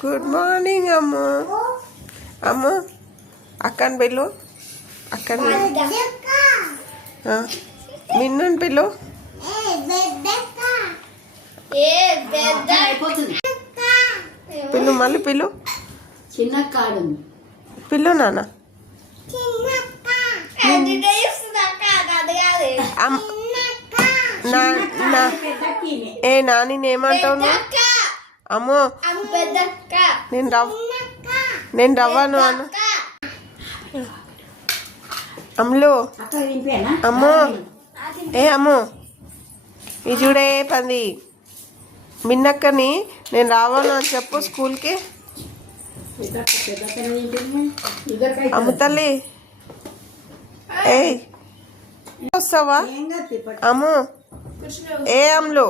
Good morning అమ్ము. అమ్ము అక్కని పిలు, అక్కని మిన్నుని పిలు. పిల్లు మళ్ళీ పిల్లు, చిన్న కాడు పిల్లు నాన్న. ఏ నాని ఏమంటావు? అమ్మో నేను రవ్వను అన్న. అమ్ములు అమ్మో, ఏ అమ్మో ఈ చూడే పంది. మిన్నక్కని నేను రావాను అని చెప్పు స్కూల్కి. అమ్ము తల్లి ఏ వస్తావా? అమ్ము ఏ అమ్ములు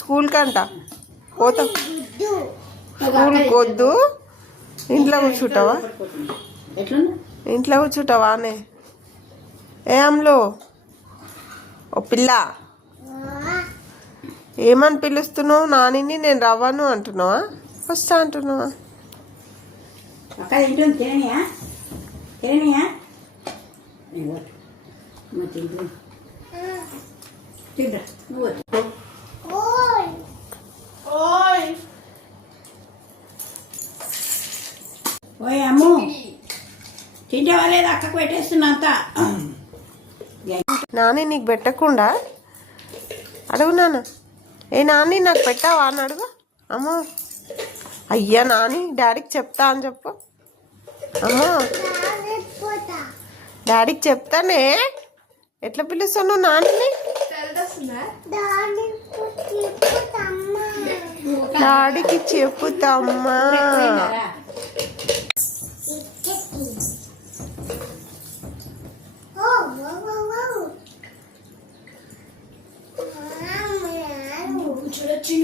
స్కూల్ కంట పోతాం. స్కూల్కి వద్దు, ఇంట్లో కూర్చుంటావా? ఇంట్లో కూర్చుంటావా అనే? ఏ అమ్ములు ఓ పిల్ల ఏమని పిలుస్తున్నావు? నానిని నేను రవ్వను అంటున్నావా, వస్తా అంటున్నావా? ఓయ్ అమ్ము తింటావా లేదా? అక్కకు పెట్టేస్తున్నా అంతా. నాని నీకు పెట్టకుండా అడుగు నాన్న. ఏ నాని నాకు పెట్టావా అని అడుగు. అమ్మో అయ్యా నాని డాడీకి చెప్తా అని చెప్పు. అమ్మో డాడీకి చెప్తానే. ఎట్లా పిలుస్తాను నాని? డాడీకి చెప్పుతమ్మా. చూడొచ్చు.